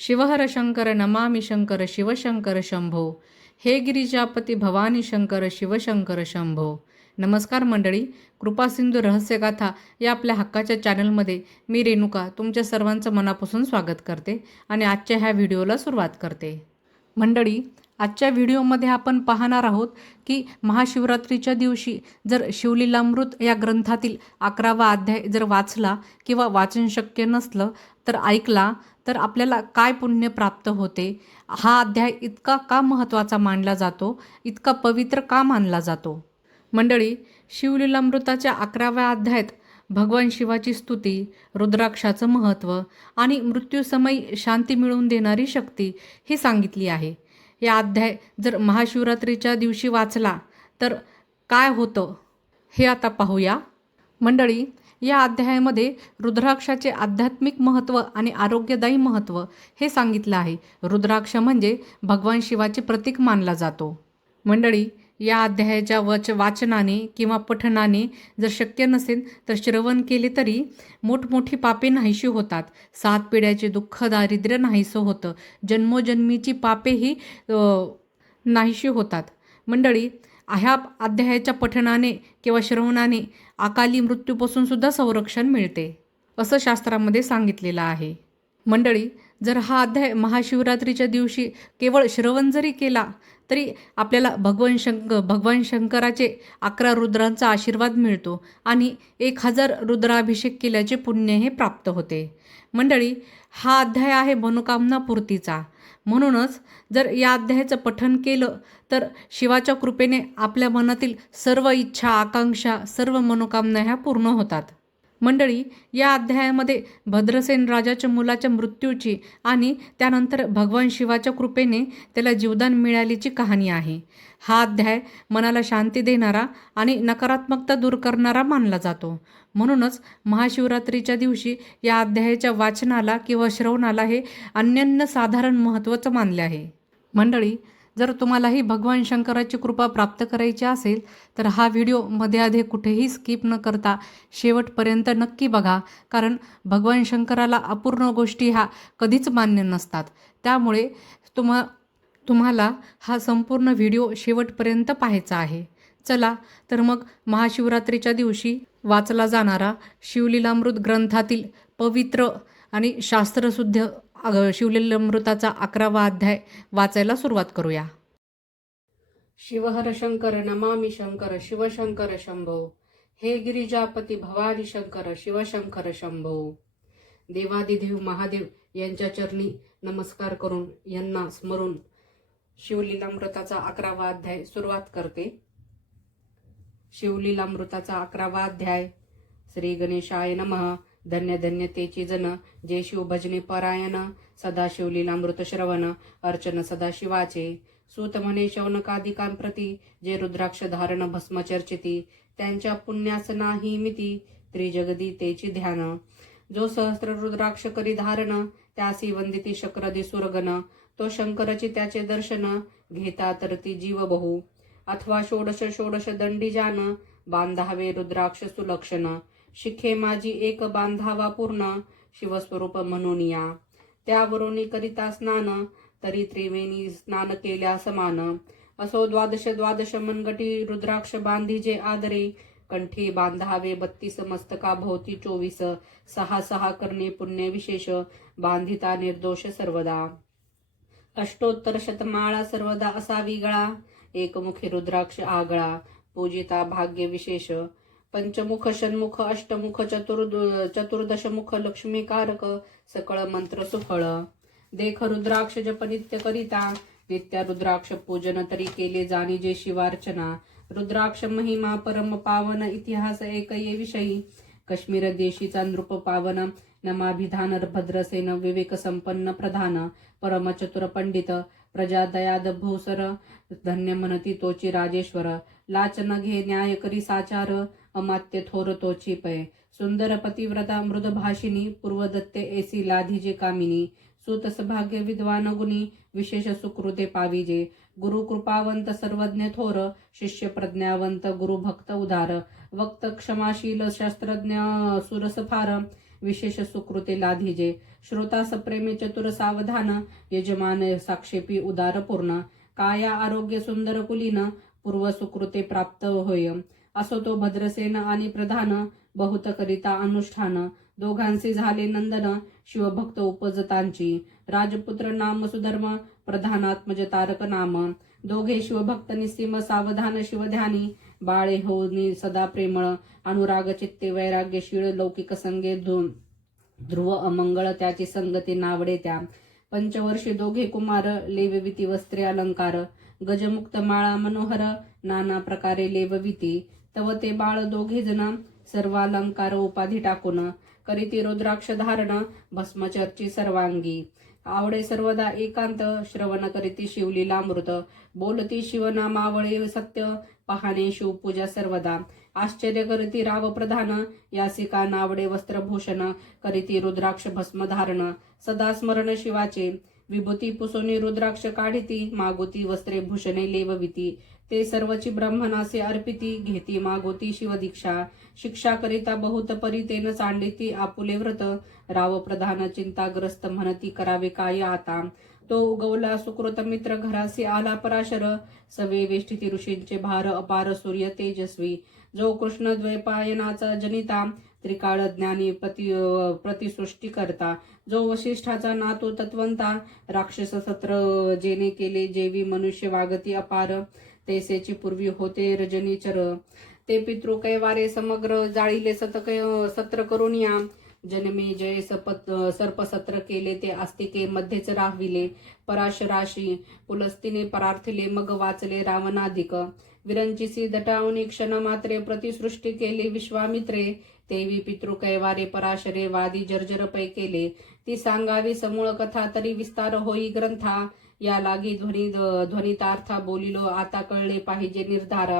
शिवहर शंकर नमामि शंकर शिवशंकर शंभो, हे गिरिजापती भवानी शंकर शिवशंकर शंभो. नमस्कार मंडळी, कृपासिंधू रहस्यगाथा या आपल्या हक्काच्या चॅनलमध्ये मी रेणुका तुमच्या सर्वांचं मनापासून स्वागत करते आणि आजच्या ह्या व्हिडिओला सुरुवात करते. मंडळी, आजच्या व्हिडिओमध्ये आपण पाहणार आहोत की महाशिवरात्रीच्या दिवशी जर शिवलीलामृत या ग्रंथातील 11वा अध्याय जर वाचला किंवा वाचन शक्य नसलं तर ऐकला तर आपल्याला काय पुण्य प्राप्त होते, हा अध्याय इतका का महत्त्वाचा मानला जातो, इतका पवित्र का मानला जातो. मंडळी, शिवलीलामृताच्या 11व्या अध्यायात भगवान शिवाची स्तुती, रुद्राक्षाचं महत्त्व आणि मृत्यूसमयी शांती मिळवून देणारी शक्ती ही सांगितली आहे. या अध्याय जर महाशिवरात्रीच्या दिवशी वाचला तर काय होतं हे आता पाहूया. मंडळी, या अध्यायामध्ये रुद्राक्षाचे आध्यात्मिक महत्त्व आणि आरोग्यदायी महत्त्व हे सांगितलं आहे. रुद्राक्ष म्हणजे भगवान शिवाचे प्रतीक मानला जातो. मंडळी, या अध्यायाच्या वाचनाने किंवा पठणाने जर शक्य नसेल तर श्रवण केले तरी मोठमोठी पापे नाहीशी होतात. 7 पिढ्याचे दुःख दारिद्र्य नाहीसं होतं. जन्मोजन्मीची पापेही नाहीशी होतात. मंडळी, ह्या अध्यायाच्या पठणाने किंवा श्रवणाने अकाली मृत्यूपासून सुद्धा संरक्षण मिळते असं शास्त्रामध्ये सांगितलेलं आहे. मंडळी, जर हा अध्याय महाशिवरात्रीच्या दिवशी केवळ श्रवण जरी केला तरी आपल्याला भगवान शंकराचे 11 रुद्रांचा आशीर्वाद मिळतो आणि 1000 रुद्राभिषेक केल्याचे पुण्य हे प्राप्त होते. मंडळी, हा अध्याय आहे मनोकामना पूर्तीचा. म्हणूनच जर या अध्यायाचं पठण केलं तर शिवाच्या कृपेने आपल्या मनातील सर्व इच्छा, आकांक्षा, सर्व मनोकामना ह्या पूर्ण होतात. मंडळी, या अध्यायामध्ये भद्रसेन राजाच्या मुलाच्या मृत्यूची आणि त्यानंतर भगवान शिवाच्या कृपेने त्याला जीवदान मिळाल्याची कहाणी आहे. हा अध्याय मनाला शांती देणारा आणि नकारात्मकता दूर करणारा मानला जातो. म्हणूनच महाशिवरात्रीच्या दिवशी या अध्यायाच्या वाचनाला किंवा श्रवणाला हे अनन्यसाधारण महत्त्वाचं मानले आहे. मंडळी, जर तुम्हालाही भगवान शंकराची कृपा प्राप्त करायची असेल तर हा व्हिडिओ मध्ये कुठेही स्किप न करता शेवटपर्यंत नक्की बघा, कारण भगवान शंकराला अपूर्ण गोष्टी ह्या कधीच मान्य नसतात. त्यामुळे तुम्हाला हा संपूर्ण व्हिडिओ शेवटपर्यंत पाहायचा आहे. चला तर मग महाशिवरात्रीच्या दिवशी वाचला जाणारा शिवलीलामृत ग्रंथातील पवित्र आणि शास्त्रशुद्ध शिवलीलामृताचा 11वा अध्याय वाचायला सुरुवात करूया. शिवहर शंकर नमामि शंकर शिवशंकर शंभो, हे गिरिजापती भवानी शंकर शिवशंकर शंभो. देवादिदेव महादेव यांच्या चरणी नमस्कार करून यांना स्मरून शिवलीलामृताचा 11वा अध्याय सुरुवात करते. शिवलीलामृताचा 11वा अध्याय. श्री गणेशाय नमः. धन्य धन्य तेची जन, जे शिव भजने परायण, सदा शिवलीलामृत श्रवण, अर्चन सदा शिवाचे. सूत म्हणे शौनकादिकांप्रती, जे रुद्राक्ष धारण भस्म चर्चिती, त्यांच्या पुण्यास नाही मिती, त्रिजगदी तेची ध्यान. जो सहस्त्र रुद्राक्ष करी धारण, त्यासी वंदिती शक्रदी सुरगण, तो शंकरची त्याचे दर्शन, घेता तरती जीव बहु. अथवा षोडश दंडी जान, बांधावे रुद्राक्ष सुलक्षण, शिखे माझी एक बांधावा पूर्ण, शिवस्वरूप म्हणून या. त्यावरून करिता स्नान, तरी त्रिवेणी स्नान केल्या समान. असो द्वादश मनगटी रुद्राक्ष बांधीजे आदरे, कंठी बांधावे 32 मस्तका भोवती 24, 6 करणे पुण्य विशेष, बांधिता निर्दोष सर्वदा. अष्टोत्तर शतमाळा सर्वदा असावी गळा, एकमुखी रुद्राक्ष आगळा, पूजिता भाग्य विशेष. पंचमुख षण्मुख अष्टमुख चतुर्दशमुख लक्ष्मीकारक, सकळ मंत्र सुफळ. देख रुद्राक्ष जप नित्य करिता, नित्य रुद्राक्ष पूजन तरी केले जाणी जे शिवार्चना. रुद्राक्ष महिमा परम पावन, इतिहास एकये विषयी. काश्मीर देशीचा नृप पावन, नमाभिधान भद्रसेन विवेक संपन्न प्रधान. परम चतुर पंडित, प्रजा दयाद भूसर, धन्य म्हणती तोची राजेश्वर. लाचन घे न्याय करी साचार, अमात्य थोर तोची पै. सुंदर पतिव्रता मृदभाषिनी, पूर्वदत्ते एसी लाधीजे कामिनी. सुतस भाग्य विद्वान गुणी, विशेष सुकृते पाविजे. गुरु कृपावंत सर्वज्ञ थोर, शिष्य प्रज्ञावंत गुरु भक्त उदार. वक्त क्षमाशील शास्त्रज्ञ सुरस फार, विशेष सुकृते लाधिजे. श्रोता सप्रेमे चतुर सावधान, यजमान साक्षेपी उदार पूर्ण. काया आरोग्य सुंदर कुलीन, पूर्व सुकृते प्राप्त होय. असो तो भद्रसेन आणि प्रधान, बहुत करिता अनुष्ठान. दोघांचे झाले नंदन, शिवभक्त उपजतांची. राजपुत्र नाम सुधर्म, प्रधानात्मज तारक नाम. दोघे शिवभक्त निस्सीम सावधान शिवध्यानी. बाळे होनी सदा प्रेमळ, अनुराग चित्ते वैराग्यशीळ. लौकिक संगे ध्रुव अमंगळ, त्याची संगती नावडे त्या. पंचवर्षी दोघे कुमार, लेवविती वस्त्रे अलंकार. गजमुक्त माळा मनोहर, नाना प्रकारे लेवविती. तव ते बाळ दोघे जण, सर्वालंकार उपाधी टाकून. करीती रुद्राक्ष धारण, भस्मचर्ची सर्वांगी. आवडे सर्वदा एकांत, श्रवण करीती शिवलीलामृत. बोलती शिवनामावळे सत्य, पहाणे शिवपूजा सर्वदा. आश्चर्य करीती राव प्रधान, यासिका नावडे वस्त्रभूषण. करीती रुद्राक्ष भस्म धारण, सदा स्मरण शिवाचे. विभूती पुसोनी रुद्राक्ष काढिती, मागोती वस्त्रे भूषणे लेवविती. ते सर्वची ब्रह्मनासे अर्पिती, घेती मागोती शिवदीक्षा. शिक्षा करिता बहुत परी, तेन सांडिती आपुले व्रत. राव प्रधान चिंताग्रस्त म्हणती, करावे काय आता. तो उगवला सुकृत मित्र, घरासी आला पराशर. सवे वेष्टिती ऋषींचे भार, अपार सूर्य तेजस्वी. जो कृष्ण द्वैपायनाचा जनिता, त्रिकाळ ज्ञानी प्रतिसृष्टी करता. जो वशिष्ठाचा नातू तत्वंता, राक्षस सत्र जेने केले जेवी. मनुष्य वागती अपार, तैसेची पूर्वी होते रजनीचर. ते पितृ कैवारे समग्र, जाळीले सत्र करून या. जन्मे जय सर्पसत्र केले, ते आस्तिके मध्येच राहविले. पराशराशी पुलस्तीने परार्थिले, मग वाचले रावणाधिक. विरंचिसी दटावणी क्षण मात्रे, प्रतिसृष्टी केली विश्वामित्रे. तेवी पितृ कैवारे पराशरे, वादी जर्जर पै केले. ती सांगावी समूळ कथा, तरी विस्तार होई ग्रंथा. या लागी ध्वनितार्था बोलिलो, आता कळले पाहिजे निर्धार.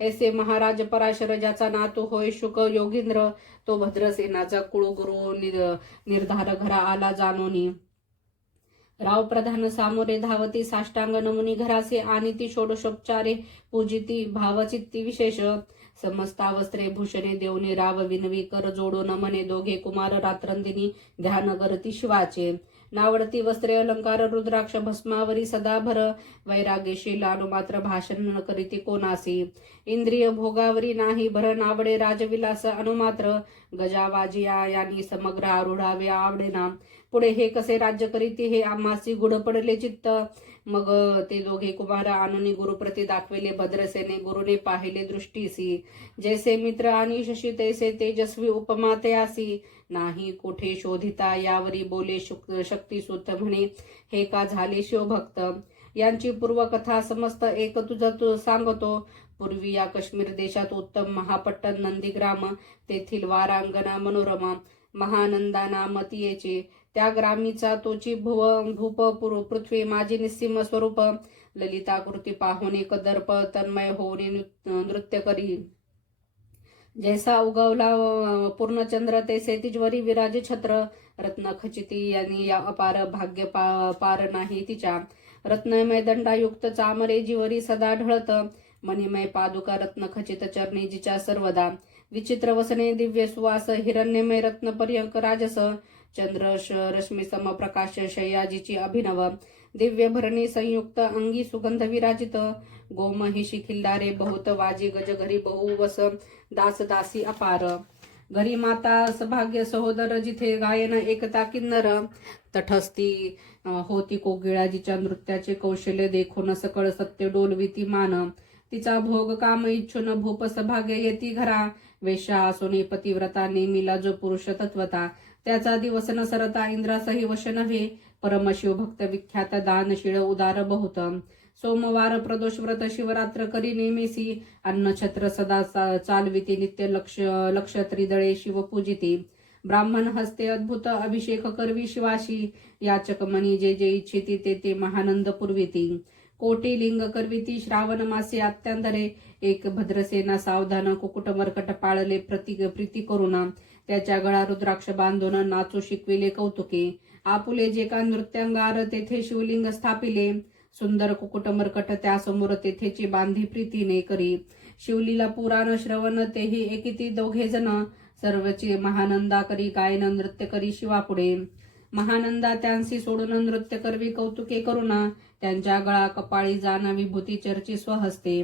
ऐसे महाराज पराशर, ज्याचा नातू होय शुक योगींद्र. तो भद्रसेनाचा कुळगुरु, निर्धार घरा आला जाणोनी. राव प्रधान सामोरे धावती, साष्टांग नमुनी घरासे. आणि ती षोडशोपचारे पूजिती, भावचित्ती विशेष. समस्ता वस्त्रे भूषणे देवने, राव विनवी कर जोडून मने. दोघे कुमार रात्रंदिनी, ध्यान करती शिवाचे. नावडती वस्त्रे अलंकार, रुद्राक्ष भस्मावरी सदा भर. वैराग्यशील अनुमात्र, भाषण न करीती कोणासी. इंद्रिय भोगावरी नाही भर, नावडे राजविलास अनुमात्र. गजावाजिया यांनी समग्र आरूढावे आवडेना. पुढे हे कसे राज्य करीती, हे आम्हासी गुढ पडले चित्त. मग ते दोघे कुमार आणून गुरुप्रती दाखविले. भद्रसेने गुरुने पाहिले दृष्टीसी. जैसे मित्र आणि शशी, तैसे तेजस्वी उपमा तयासी. नाही कोठे शोधिता, यावरी बोले शक्तिसूत म्हणे. हे का झाले शिवभक्त, यांची पूर्वकथा समस्त एक तुझं सांगतो. पूर्वी या काश्मीर देशात उत्तम महापट्टण नंदीग्राम, तेथील वारांगणा मनोरमा. महानंदा नाम तियेचे, त्या ग्रामीचा तोची भूप पृथ्वी. माझी निस्सीम स्वरूप, ललिताकृती पाहुणे कदर्प. तन्मय होणे नृत्य करी. जैसा उगवला पूर्णचंद्र, तैसे तिजवरी विराजे छत्र. रत्न खचिती यांनी, या अपार भाग्य पार नाही तिच्या. रत्नमय दंडायुक्त चामरे, जिवरी सदा ढळत. मणिमय पादुका रत्न खचित चरणी, जिच्या सर्वदा. विचित्र वसने दिव्य सुवास, हिरण्यमय रत्न पर्यंक राजस. चंद्र रश्मी समप्रकाश, शय्याजीची अभिनव. दिव्य भरणी संयुक्त अंगी, सुगंध विराजित. गोमहिषी खिल्लारे बहुत, वाजी गज घरी बहुवस. दास दासी अपार, घरी माता सभाग्य सहोदर. जिथे गायन एकता किन्नर, तटस्थी होती कोकिळा. जिच्या नृत्याचे कौशल्य देखून सकळ सत्य डोलविती मान. तिचा भोग काम इच्छुन भूप सभाग्य येती घरा. वेश्या असोने पतिव्रता, नेमिला जो पुरुष तत्वता. त्याचा दिवस न सरता, इंद्रासही वश नव्हे. परमशिवभक्त विख्यात, दानशीळ उदार बहुत. सोमवार प्रदोष व्रत, शिवरात्र करी नेमेसी. अन्नछत्र सदा चालविती, नित्य लक्ष त्रिदळे शिव पूजिती. ब्राह्मण हस्ते अद्भुत अभिषेक करवी शिवाशी. याचक मनी जे जे इच्छिती, ते ते महानंद पुरविती. कोटी लिंग करविती, श्रावण मासे अत्यांदरे. एक भद्रसेना सावधान, कुकुट मरकट पाळले प्रीती करुणा. त्याच्या गळा रुद्राक्ष बांधून, नाचू शिकविले कौतुके. आपुले जे का नृत्यांगार, तेथे शिवलिंग स्थापिले. सुंदर कुकुट मरकट त्यासमोर, तेथेची बांधी प्रीतीने करी. शिवलीला पुराण श्रवण, तेही एकिती दोघे जण. सर्वची महानंदा करी गायन नृत्य करी शिवापुढे. महानंदा त्यांसी सोडून नृत्य करवी कौतुके करुणा, त्यांच्या गळा कपाळी जाण विभूती चर्ची स्वहस्ते.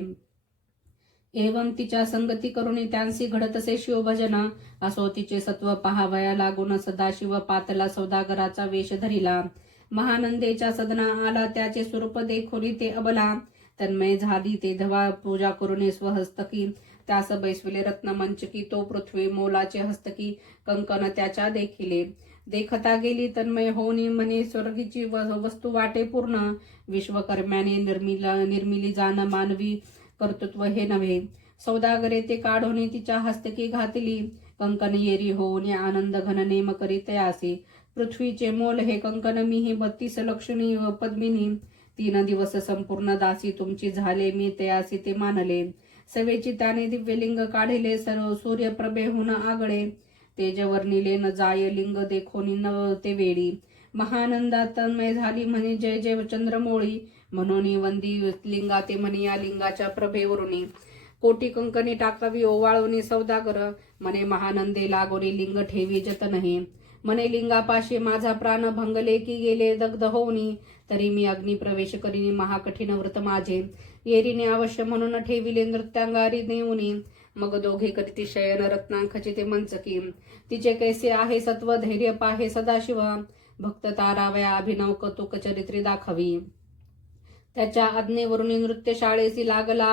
एवं तिच्या संगती करुणी त्यांसी घडतसे शिवभजना, असो तिचे सत्व पहावया लागून सदाशिव पातला सौदागराचा वेश धरिला. महानंदेच्या सदना आला त्याचे स्वरूप देखोनी ते अबला, तन्मय झाली ते धवा पूजा करुणे स्वहस्तकी. त्यास बैसविले रत्नमंचकी, तो पृथ्वी मोलाचे हस्तकी, कंकन त्याच्या देखिले. देखता गेली तन्मय होनी, म्हणे स्वर्गीची वस्तू वाटे पूर्ण. विश्वकर्म्याने निर्मिली जाण मानवी कर्तृत्व हे नव्हे. सौदागरे ते काढोनी तिच्या हस्तकी घातली, कंकन येरी होऊन आनंद घन नेम करी तयासी. पृथ्वीचे मोल हे कंकन मीही 32 लक्षणी पद्मिनी, 3 दिवस संपूर्ण दासी तुमची झाले मी तयासी ते मानले. सवेची त्याने दिव्यलिंग काढिले, सर्व सूर्यप्रभेहून आगळे. तेजवर्णिले न जाय लिंग देखोनी न ते वेळी. महानंदा तन्मय झाली म्हणे जय जय चंद्रमोळी, म्हणून वंदी लिंगा ते म्हणे या लिंगाच्या प्रभेवरुनी. कोटी कंकणी टाकावी ओवाळूनी सौदागर, म्हणे महानंदे लागोनी लिंग ठेवी जतनही. म्हणे लिंगापाशी माझा प्राण भंगले की गेले दग्ध होऊनी, तरी मी अग्नी प्रवेश करीनी महाकठीण व्रत माझे. येरीने अवश्य म्हणून ठेविले नृत्यांगारी नेऊनी, मग दोघे करीती शयन रत्नांखची ते मंचकी. तिचे कैसे आहे सत्व धैर्य पाहे सदाशिव, भक्त तारावया अभिनव कौतुक चरित्री दाखवी. त्याच्या आज्ञेवरून नृत्यशाळेसी लागला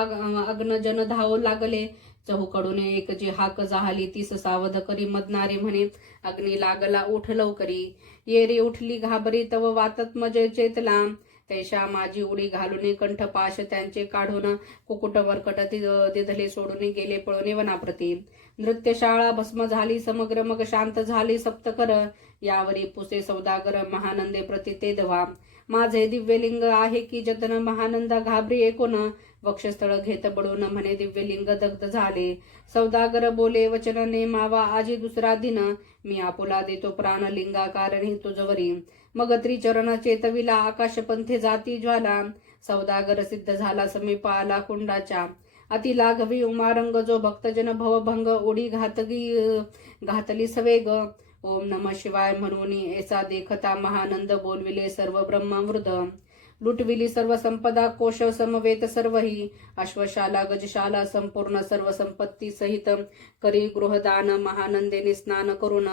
अग्न जन धावू लागले. चहूकडून एक जी हाक जाहली तीस सावध करी, मदनारे म्हणे अग्नी लागला उठ लवकरी. येरी उठली घाबरी तव वातत मज चेतला, तैशा माझी उडी घालून कंठपाश त्यांचे काढून कुकुट वरकट दिधले सोडून गेले पळून वनाप्रती. नृत्यशाळा भस्म झाली समग्र मग शांत झाली सप्तकर, यावरी पुसे सौदागर महानंदे प्रति ते दवा. माझे दिव्यलिंग आहे की जतन महानंदा घाबरी एकूण, वक्षस्थळ घेत बडून म्हणे दिव्यलिंग दग्ध झाले. सौदागर बोले वचन नेमावा आजी दुसरा दिन, मी आपुला देतो प्राण लिंगा कारण तुझवरी. मग त्रिचरण चेतविला आकाशपंथे जाती ज्वाला, सौदागर सिद्ध झाला समीप आला कुंडाच्या. अति लाघवी उमारंग जो भक्तजन भवभंग, उडी घातली सवेग. ओम नम शिवाय म्हणून ऐसा देखता महानंद बोलविले सर्व ब्रह्मवृद. लुटविली सर्व संपदा कोश समवेत सर्वही, अश्वशाला गजशाला संपूर्ण सर्व संपत्ती सहित करी गृहदान. महानंदेने स्नान करून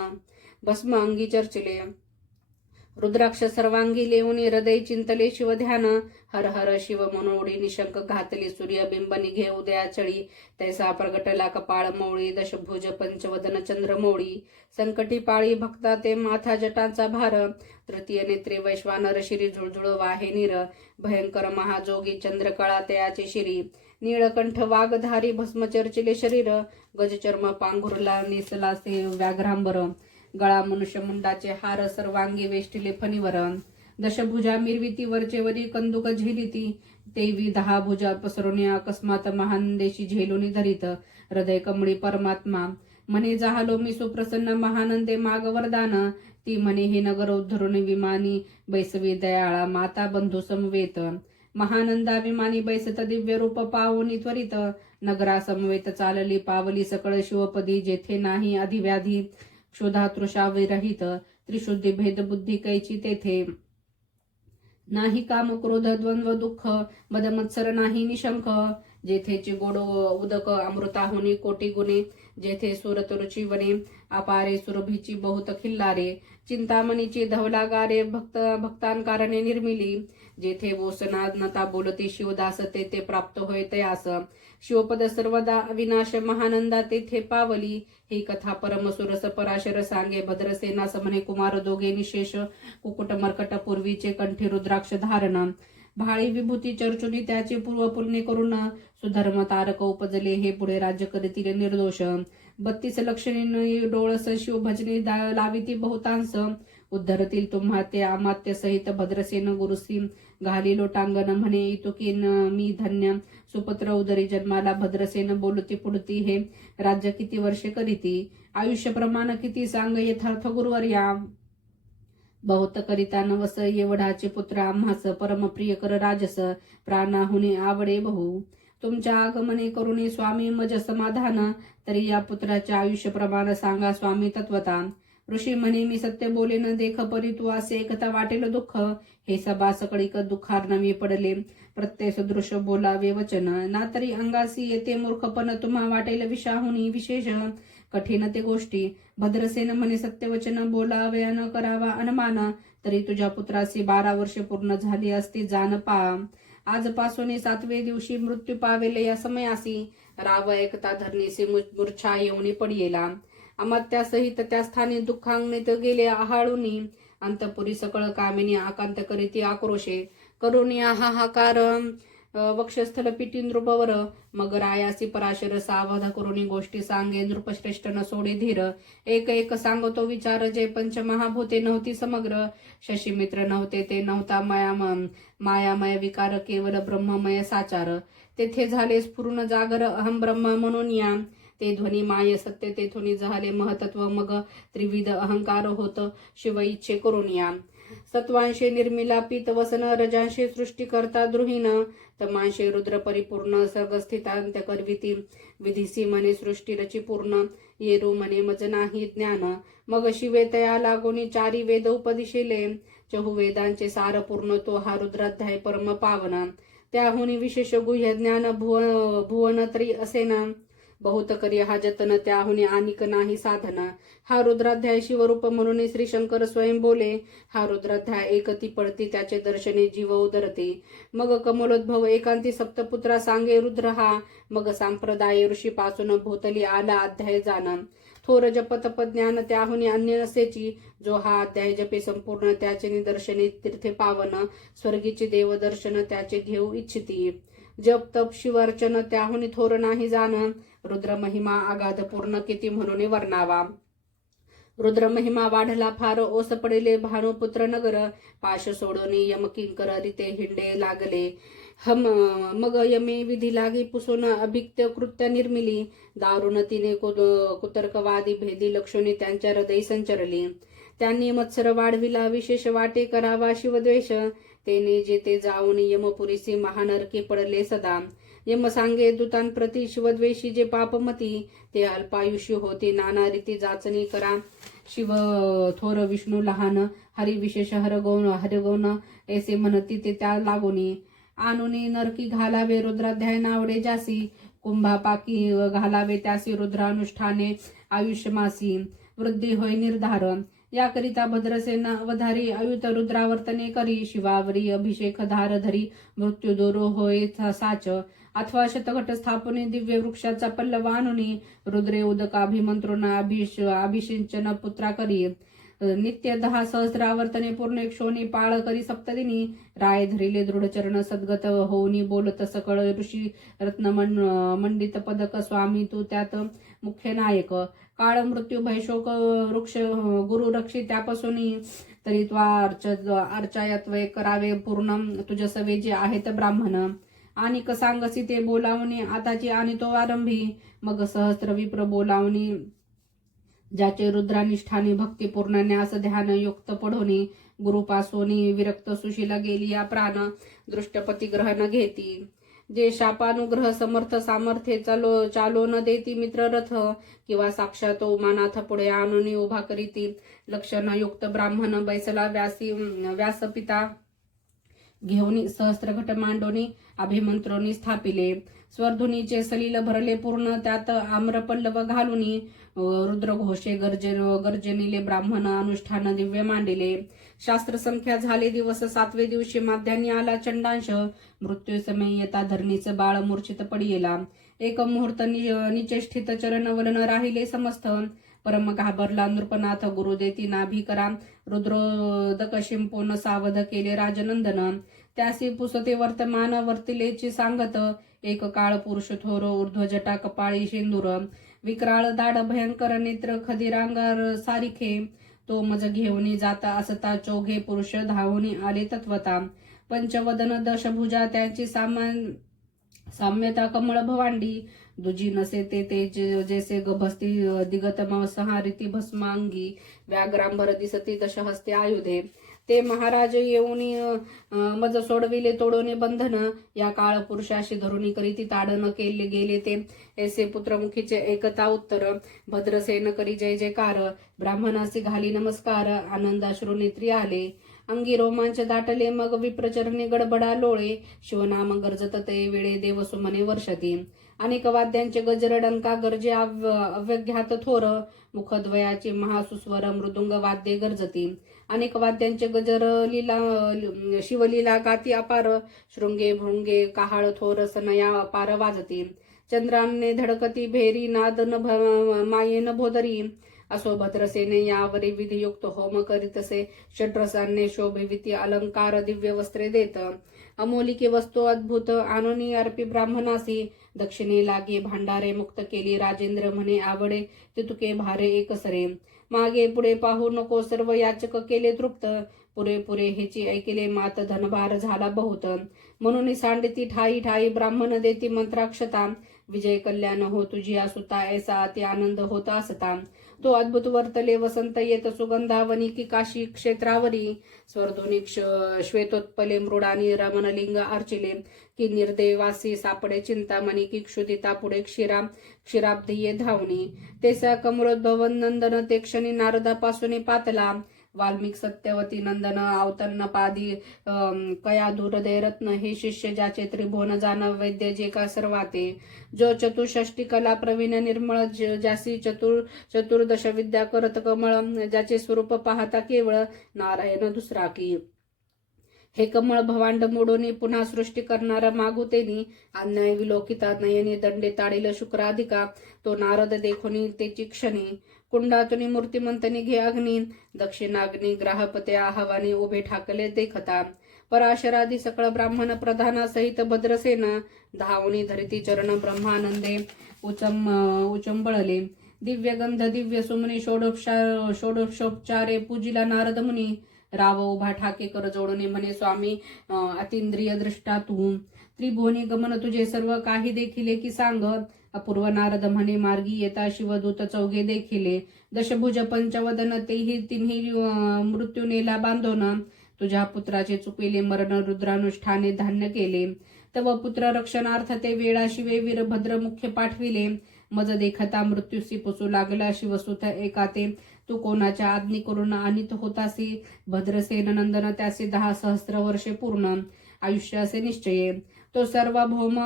भस्म अंगी चर्चिले, रुद्राक्ष सर्वांगी लेऊन हृदय चिंतले शिवध्यान. हर हर शिव मनोडी निशंक घातली, सूर्यबिंब निघे उदयाचळी. तैसा प्रगटला कपाळ मौळी, दशभुज पंचवदन चंद्रमौळी. संकटी पाळी भक्ता ते माथा जटांचा भार, तृतीय नेत्रे वैश्वानर शिरी झुळझुळ वाहे नीर. भयंकर महाजोगी चंद्रकळा तयाचे शिरी, नीळकंठ वाघधारी भस्म चर्चिले शरीर. गजचर्म पांघुरला नेसला से व्याघ्रांबर, गळा मनुष्य मुंडाचे हार सर्वांगी वेष्टिले फणीवर. दशभुजा मिरविती वरचेवरी कंदुक झेलिती, तेवी 10 भुजा पसरून अकस्मात महानंदेशी झेलून धरित. हृदय कमळी परमात्मा म्हणे जाहलो मी सुप्रसन्न, महानंदे माग वरदान. ती म्हणे हे नगर उद्धरून विमानी बैसवी दयाळा, माता बंधू समवेत. महानंदा विमानी बैसत दिव्य रूप पावनी त्वरित, नगरा समवेत चालली पावली सकळ शिवपदी. जेथे नाही अधिव्याधी क्षुधा तृषा विरहित, त्रिशुद्धी भेद बुद्धी कैची तेथे. नाही काम क्रोध द्वंद्व दुःख, मदमत्सर नाही निशंक. जेथेची गोड उदक अमृताहुनी कोटी गुणे, जेथे सुरत रुची वने अपारे सुरभीची बहुत खिल्लारे. चिंतामणीची धवलागारे भक्तांकारणे निर्मिली, जेथे वोसना नता बोलती शिवदास तेथे प्राप्त होय तयास. शिवपद सर्वदा अविनाश महानंदा तेथे पावली, ही कथा परमसुरस पराशर सांगे. भद्रसेना समने कुमार दोघे निशेष, कुकुट मर्कट पूर्वीचे कंठी रुद्राक्ष धारण. भाळी विभूती चर्चुनी त्याची पूर्व पुण्य करून, सुधर्म तारक उपजले हे पुढे राज्य करीतील निर्दोष. 32 लक्षणी डोळस शिवभजनी लाविती बहुतांश, उद्धरतील तुम्हा ते अमात्य सहित. भद्रसेन गुरुसी घाली लोटांगण म्हणे इतुकीन मी धन्य, सुपुत्र उदरी जन्माला. भद्रसेन बोलती पुढती हे राज्य किती वर्षे करीती, आयुष्य प्रमाण किती सांग यथार्थ गुरुवर्या. बहुत करिता नवस एवढाचे पुत्र आम्हास, परमप्रिय कर राजस, प्राणाहुनी आवडे बहु. तुमच्या आगमने करुणी स्वामी मज समाधान, तरी या पुत्राच्या आयुष्य प्रमाण सांगा स्वामी तत्वता. ऋषी म्हणे, मी सत्य बोले न देख, परी तू असे एकता वाटेल दुःख. हे सभा सकळीक दुःखार नवी पडले, प्रत्यय सदृश बोलावे वचन. ना तरी अंगासी येते मूर्खपण, तुम्हा वाटेल विषाहुनी विशेष कठीण ते गोष्टी. भद्रसेन म्हणे, सत्यवचन बोलावे न करावा अनुमान, तरी तुझ्या पुत्रासी 12 वर्षे पूर्ण झाली असती जाण पा. आजपासून 7वे दिवशी मृत्यू पावेल या समयासी, राव एकता धरणीसी मूर्छा येऊनी पडियेला. अमात्यासहित त्या स्थानी दुःखांगणित गेले आहाळुनी, अंतपुरी सकळ कामिनी आकांत करीती आक्रोशे. करुणी हाहाकार वक्षस्थल पिटी नृपवर, मग रायासी पराशर सावध करुणी गोष्टी सांगे. नृपश्रेष्ठ न सोडे धीर, एक एक सांगतो विचार. जे पंचमहाभूते नव्हती समग्र, शशीमित्र नव्हते ते नव्हता मायामय विकार, केवळ ब्रह्ममय साचार. तेथे झाले स्फुरून जागर, अहम ब्रह्म म्हणून या. ते ध्वनी माय सत्य तेथुनी झाले महतत्व, मग त्रिविध अहंकार होत शिव इच्छे करून या. सत्वांशे निर्मिला पीत वसन, रजांशे सृष्टी करता द्रुहीन, तमांशे रुद्र परिपूर्ण सर्गस्थितांत करविती. विधिसी म्हणे सृष्टी रची पूर्ण, येरू म्हणे मज नाही ज्ञान. मग शिवे तया लागोनी 4 वेद उपदिशिले, चहुवेदांचे सार पूर्ण तो हा रुद्राध्याय परम पावन. त्याहुनी विशेष गुह्य ज्ञान भुवन तरी असेना, बहुत करी हा जतन त्याहुनी आनिक नाही साधन. हा रुद्राध्याय शिवरूप म्हणून श्री शंकर स्वयं बोले, हा रुद्राध्याय एकती पडती त्याचे दर्शने जीव उदरते. मग कमलोद्भव एकांती सप्तपुत्रा सांगे रुद्र हा, मग सांप्रदाय ऋषीपासून भूतली आला अध्याय जाण. थोर जपतप ज्ञान त्याहुनी अन्य नसेची, जो हा अध्याय जपे संपूर्ण त्याचे निदर्शने तीर्थे पावन. स्वर्गीचे देवदर्शन त्याचे घेऊ इच्छिती, जप तप शिवार्चन त्याहुनी थोर नाही जाण. रुद्र महिमा आगाध पूर्ण किती म्हणून वर्णावा. रुद्र महिमा वाढला फार, ओस पडेले भानुपुत्र नगर. पाश सोडून यम किंकर रिते हिंडे लागले, मग यमे विधी लागी पुसून अभिक्त्य कृत्य निर्मिली. दारुण तिने कुतर्कवादी भेदी लक्षणे त्यांच्या हृदय संचरली. त्यांनी मत्सर वाढविला विशेष वाटे करावा शिवद्वेष, तेने जेते जाऊन यमपुरीसी महानरके पडले सदा. यम सांगे दूतांप्रती शिवद्वेषी जे पापमती, ते अल्पायुष्य होते नाना रीती जाचणी करा. शिव थोर विष्णू लहान, हरी विशेष हरगौन ऐसे म्हणती ते त्या लागोनी. आणुनी नरकी घालावे रुद्राध्याय नावडे जासी, कुंभापाकी घालावे त्यासी रुद्रानुष्ठाने आयुष्यमासी. वृद्धी होय निर्धार, याकरिता भद्रसेन अवधारी अयुत रुद्रावर्तने करी. शिवावरी अभिषेक धार धरी मृत्यू दोरो होय साच. अथवा शतघट स्थापने दिव्य वृक्षाचा पल्लव आणुनी, रुद्रे उदकाभिमंत्रुन अभिषिंचन पुत्रा करी. नित्य 10 सहस्रावर्तने पूर्ण 100 पाळ करी सप्तदिनी. राय धरिले दृढचरण सद्गत होऊनी, बोलत सकळ ऋषी रत्न मंडित पदक. स्वामी तू त्यात मुख्य नायक, काळ मृत्यू भयशोक वृक्ष गुरु रक्षी त्यापासून. तरी त्वा अर्चायत्वे करावे पूर्ण, तुझसवे जे आहेत ब्राह्मण. आणि सांगसी ते बोलावणी आताची आणि तो आरंभी. मग सहस्त्र विप्र बोलावणी, ज्याचे रुद्रानिष्ठाने भक्तिपूर्ण न्यास ध्यान युक्त पढोनी. गुरुपासोनी विरक्त सुशीला गेली या प्राण, दृष्टपती ग्रहण घेती. जे शापानुग्रह समर्थ सामर्थ्ये चालो न देती मित्र रथ, किंवा साक्षात उमानाथ पुढे आणून उभा करीती. लक्षणयुक्त ब्राह्मण बैसला व्यासपिता घेऊन सहस्त्रघट मांडोनी अभिमंत्रोनी स्थापिले. स्वर्धुनीचे सलील भरले पूर्ण, त्यात आम्रपल्लव घालुनी. रुद्रघोषे गर्जनिले ब्राह्मण अनुष्ठान दिव्य मांडिले. शास्त्रसंख्या झाले दिवस 7वे दिवशी माध्यान्नी आला चंडांश. मृत्यू समय येता धरणीच बाळ मूर्छित पडियेला. एक मुहूर्त निचेष्टित चरण वलन राहिले समस्त. परम घाबरला नृपनाथ गुरु देती नाभी करा. रुद्रोदक शिंपोन सावध केले राजनंदन. त्यासी पुसते वर्तमान वर्तिलेची सांगत. एक काळ पुरुष थोर ऊर्ध्व जटा कपाळी शेंदूर. विक्राळ दाड भयंकर नेत्र खदिरांगार सारिखे. तो मज घेऊनी जाता असता चौघे पुरुष धावून आले तत्वता. पंचवदन दशभुजा त्यांची साम्यता कमळ भवांडी. दुजी नसे ते जैसे गभस्ती दिगतम संहारिती भस्मांगी. व्याघ्रांबर दिसती दशहस्ते आयुधे. ते महाराज येऊनी मज सोडविले तोडोने बंधन, या काळ पुरुषाशी धरुणी करीती ताडन केले गेले ते. ऐसे पुत्रमुखीचे एकता उत्तर, भद्रसेन करी जय जयकार, ब्राह्मणासी घाली नमस्कार, आनंदाश्रू नेत्री आले. अंगी रोमांच दाटले मग विप्रचरणी गडबडा लोळे, शिवनाम गरजत ते वेळे देव सुमने वर्षती. अनेक वाद्यांचे गजर डंका गरजे अव्यघात थोर, मुखद्वयाची महासुस्वर मृदुंग वाद्ये गरजती. अनेक वाद्यांचे गजर लीला शिवलीला गाती अपार, शृंगे भृंगे कहाळ थोर सनया अपार वाजती. चंद्राने धडकती भेरी नाद मायेन भोदरी, असो भद्रसेने यावरी विधियुक्त होम करीतसे. षड्रसांनी शोभिविती अलंकार दिव्य वस्त्रे देत, अमोलिकी वस्तू अद्भुत आणोनी अर्पी ब्राह्मणासी. दक्षिणे लागे भांडारे मुक्त केली राजेंद्र म्हणे आवडे, तितुके भारे एकसरे. मागे पुढे पाहू नको सर्व याचक केले तृप्त, पुरेपुरे हेची ऐकिले मात धनभार झाला बहुत. म्हणून सांडिती ठाई ठाई ब्राह्मण देती मंत्राक्षता, विजय कल्याण हो तुझी सुता ऐसा अति आनंद होत असता. तो अद्भुत वर्तले वसंत येत सुगंधावनी की काशी क्षेत्रावरी, स्वर्धुनी श्वेतोत्पले मृडानी रमणलिंग अर्चिले, की निर्देवासी सापडे चिंतामणी की क्षुदिता पुढे क्षीराब्धिये धावणी. तेसा कमलोद्भवन नंदन ते क्षणी नारदापासून पातला, वाल्मिक सत्यवती नंदन अवतन्न पादी कया दुर्दय रत्न. हे शिष्य ज्याचे त्रिभुवन जाण वैद्य जे का सर्वाते, जो चतुष्षष्टी कला प्रवीण निर्मळ, ज्यासी चतुर्दश विद्या करत कमळ, ज्याचे स्वरूप पाहता केवळ नारायण दुसरा की. हे कमळ भवांड मोडोनी पुन्हा सृष्टी करणारा मागू तेनी, अन्याय विलोकिता नयनी दंडे ताडिल शुक्राधिका. तो नारद देखोनी तेची क्षणी, कुंडातुनी मूर्तिमंतनी घे अग्नी, दक्षिणाग्नी ग्राहपते आहावानी उभे ठाकले देखता. पराशरादी सकळ ब्राह्मण प्रधाना सहित भद्रसेना, धावणी धरिती चरण ब्रह्मानंदे उचंबळले. दिव्य गंध दिव्य सुमनी षोडशोपचारे पूजिला नारद मुनी, राव उभा ठाके कर जोडणे म्हणे स्वामी अतिंद्रिय दृष्टा तू. त्रिभुवनी गमन तुझे सर्व काही देखिले की सांग, अपूर्व नारद म्हणे मार्गी येता शिवदूत चौघे देखिले. दशभुज पंचवदन तेही तिन्ही मृत्यू नेला बांधोन, तुझ्या पुत्राचे चुकिले मरण रुद्रानुष्ठाने धान्य केले. तव पुत्र रक्षणार्थ ते वेळा शिवे वीरभद्र मुख्य पाठविले, मज देखता मृत्यूसी पुसू लागला शिवसुत एकाते. तू कोणाच्या आज्ञी करून अनित होतासी, भद्रसेन नंदन त्यासी 10 सहस्त्र वर्षे पूर्ण आयुष्य असे निश्चये. तो सार्वभौम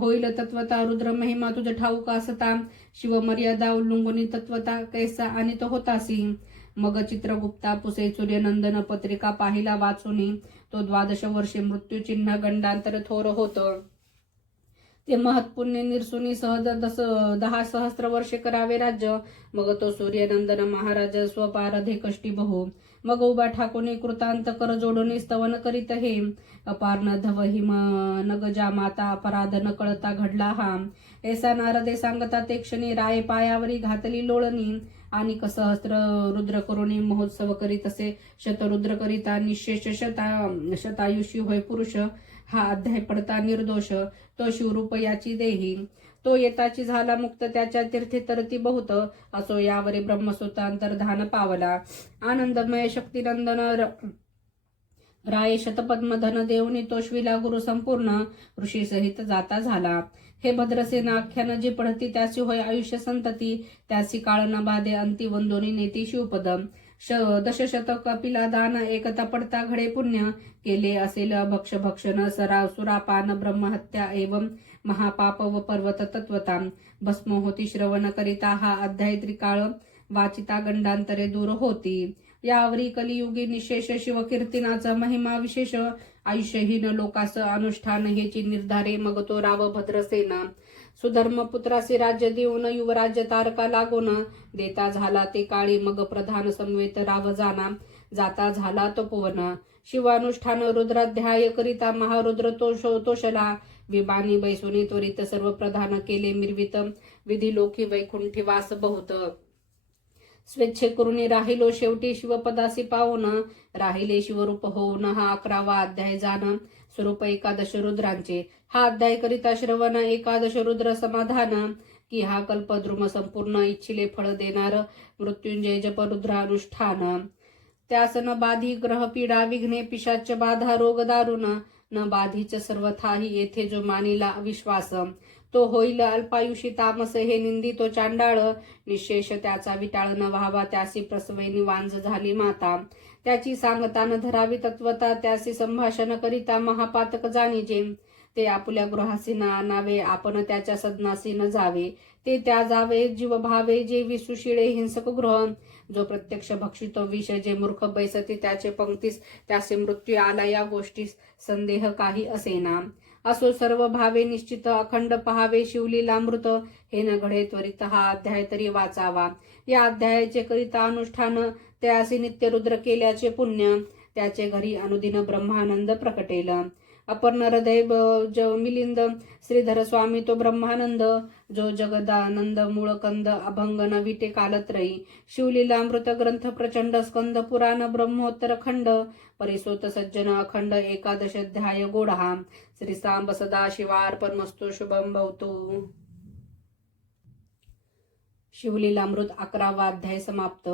होईल तत्वता, रुद्र महिमा तुझ ठाऊक असता, शिवमर्यादा उल्लंघनी तत्वता कैसा अनित होतासी. मग चित्रगुप्ता पुसे सूर्यनंदन पत्रिका पाहिला वाचुनी, तो 12 वर्षे मृत्यू चिन्ह गंडांतर थोर होत. ते महत्पुण्य निरसुनी सहज 10 सहस्त्र वर्षे करावे राज्य. मग तो सूर्यनंदन महाराज स्वपारधे कष्टी बहु, मग उभा ठाकुनी कृतांत कर जोडून स्तवन करीत हे. अपार न धव हिम नगजा माता अपराध न कळता घडला हा. ऐसा नारदे सांगता ते क्षणी, राये पायावरी घातली लोळणी. आणि सहस्त्र रुद्र करुणी महोत्सव करीत असे, शतरुद्र करिता निशेष शतायुषी होय पुरुष. हा अध्याय पडता निर्दोष, तो शिवरूप याची देही. तो येताची झाला मुक्त, त्याच्या तीर्थे तरती बहुत. असो यावरी ब्रह्मसूत्रांतर्धान पावला, आनंदमय शक्तिनंदन राये शतपद्मधन देऊनी तोषविला गुरु संपूर्ण. ऋषी सहित जाता झाला. हे भद्रसेना आख्यान जी पडती, त्याची होय आयुष्य संतती. त्यासी काळ न बाधे अंती वंदोनी नेती शिवपद. दशशतक कपिला दान एकता पडता घडे पुण्य. केले असेल भक्षण सुरापान ब्रह्महत्या एवं महापाप व पर्वत तत्वता. भस्म होती श्रवण करिता हा अध्याय त्रिकाळ, वाचिता गंडांतरे दूर होती. यावरी कलियुगी निशेष शिवकीर्तनाचा महिमा विशेष. आयुष्यहीन लोकास अनुष्ठान हेची निर्धारे. मग तो राव भद्रसेना, सुधर्म पुत्रासी राज्य देऊन युवराज्य तारका लागून. देता झाला ते काळी मग प्रधान समवेत राव जाना. जाता झाला तपोवन. शिवानुष्ठान रुद्राध्याय करिता महारुद्र तोषला. विमानी बैसुनी त्वरित सर्व प्रधान केले मिरवित. विधी लोकी वैकुंठी वास बहुत. स्वेच्छे करुणी राहिलो शेवटी शिवपदासी पावून. राहिले शिवरूप होऊन हा 11वा अध्याय जाण. स्वरूप 11 रुद्रांचे. हा अध्याय करिता श्रवण 11 रुद्र समाधान. की हा कल्पद्रुम संपूर्ण इच्छिले फळ देणार. मृत्युंजय जप रुद्रानुष्ठान. त्यास न बाधी ग्रह पीडा विघ्ने पिशाच बाधा रोग दारुण न बाधीच सर्वथाही येथे जो मानिला विश्वास तो होईल अल्पायुषी तामस हे निंदितो चांडाळ निशेष त्याचा विटाळ न व्हावा त्यासी प्रसवेनी वांज झाली माता त्याची सांगता न धरावी तत्वता त्यासी संभाषण करिता महापातक जाणीजे ते आपुल्या गृहासी ना आणावे आपण त्याच्या सदनासी न जावे ते त्या जावे जीव भावे जे विसुशिळे हिंसक गृह जो प्रत्यक्ष भक्षितो विष जे मूर्ख बैसती त्याचे पंक्तीस त्याचे मृत्यू आला या गोष्टीस संदेह काही असेना असो सर्व भावे निश्चित अखंड पहावे शिवलीलामृत हे न घडे त्वरित हा अध्याय तरी वाचावा या अध्यायाचे करिता अनुष्ठान त्यासी नित्य रुद्र केल्याचे पुण्य त्याचे घरी अनुदिन ब्रह्मानंद प्रकटेल अपर हृदय जो मिलिंद श्रीधर स्वामी तो ब्रह्मानंद जो जगदानंद मूळ कंद अभंग नविटे कालत्रयी शिवलीलामृत ग्रंथ प्रचंड स्कंद पुराण ब्रह्मोत्तर खंड परिसोत सज्जन अखंड एकादश अध्याय गोडहा श्री सांब सदा शिवार्पणमस्तु शुभम भवतु. शिवलीलामृत 11वा अध्याय समाप्त.